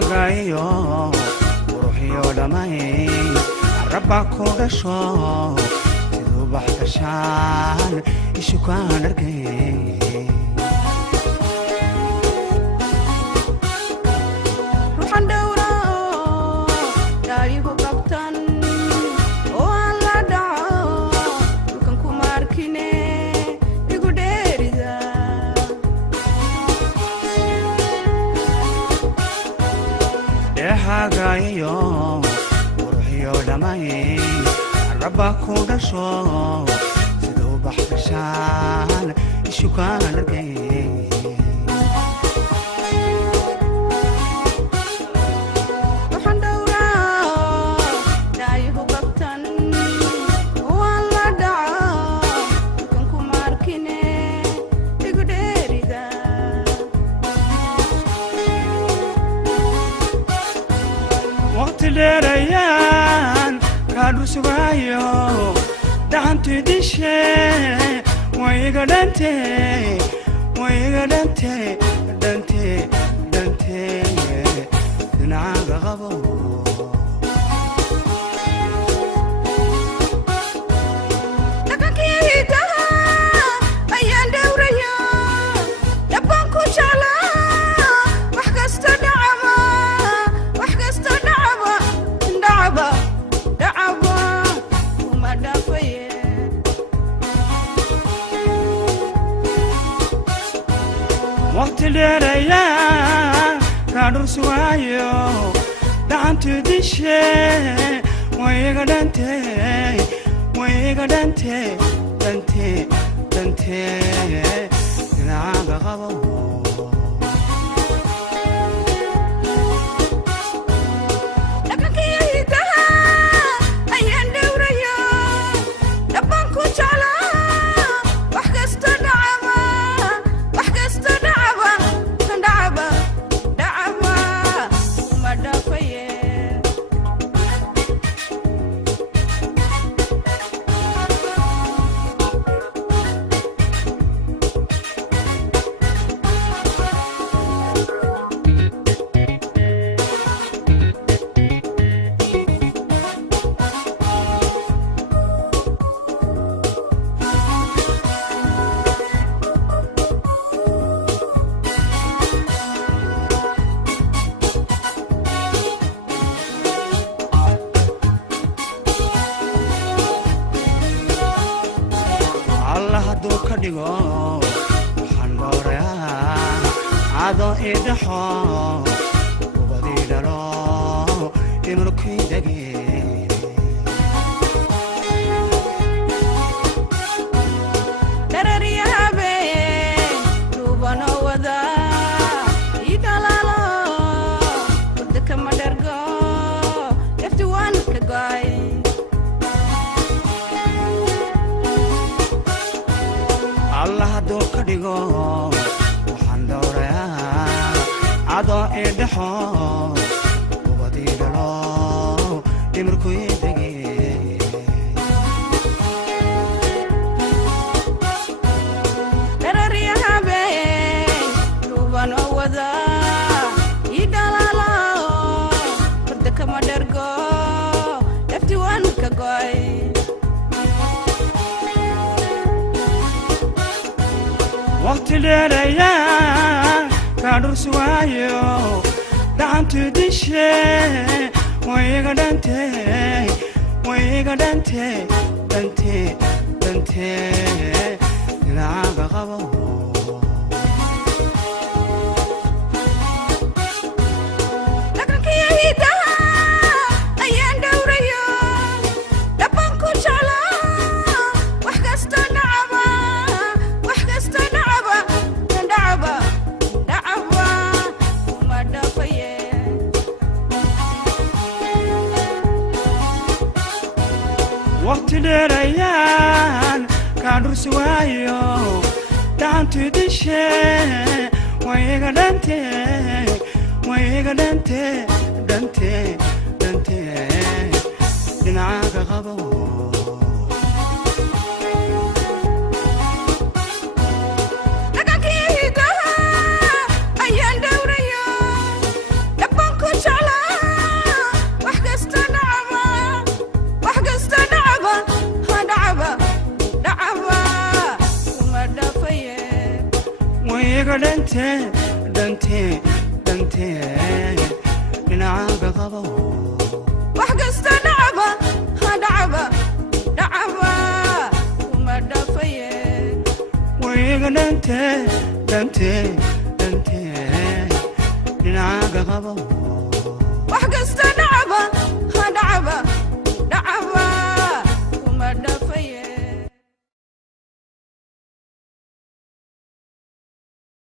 dhehagayo ruuxiyo dhamay rabba ku dhasho siduu baxdashaan ishu kaan arkay ruuxan dhowra dhaayigu qabtan oo aan la dhaco dhulkan kuma arkine igu dheerida dhehagayo ruuxiyo dhamay rabba ku dhasho siduu baxdashaan ishu kaan arkay ruuxan dhowra dhaayigu qabtan oo aan la dhaco dhulkan kuma arkine igu dheerida waqti dheerayaan kaadhu sugayo dhaxantu dishe way iga dhante dhinacaaga qabo dhaqankii hidaha ayaan dhowraya dhabbaan ku jeclaa wax kasta dhacaba kuma dhaafaye waqti dheerayaan kaadhu sugayo dhaxantu dishe way iga dhante dhinacaaga qabo dhaqankii hidaha ayaan dhowraya dhabbaan ku jeclaa wax kasta dhacaba kuma dhaafaye allah hadduu ka dhigo waxaan dhowrayaa adoo ii dhaxo ubadii dhalo imarkii dege dharariya habeen duubanoo wada ii dhalaalo hurda kama dhargo efti waan ka go'ay allah hadduu ka dhigo waxaan dhowrayaa adoo ii dhaxo ubadii dhalo imarkii dege dharariya habeen duubanoo wada ii dhalaalo hurda kama dhargo efti waan ka go'ay waqti dheerayaan kaadhu sugayo dhaxantu dishe way iga dhante dhinacaaga qabo dhaqankii hidaha ayaan dhowraya dhabbaan ku jeclaa wax kasta dhacaba kuma dhaafaye waqti dheerayaan kaadhu sugayo dhaxantu dishe way iga dhante dhinacaaga qabo dhaqankii hidaha ayaan dhowraya dhabbaan ku wayga dhantee dhinacaaga qabo wax kasta dhacaba ha dhacaba dhacaba kuma dhafaye wayga dhantee dhinacaaga qabo wax kasta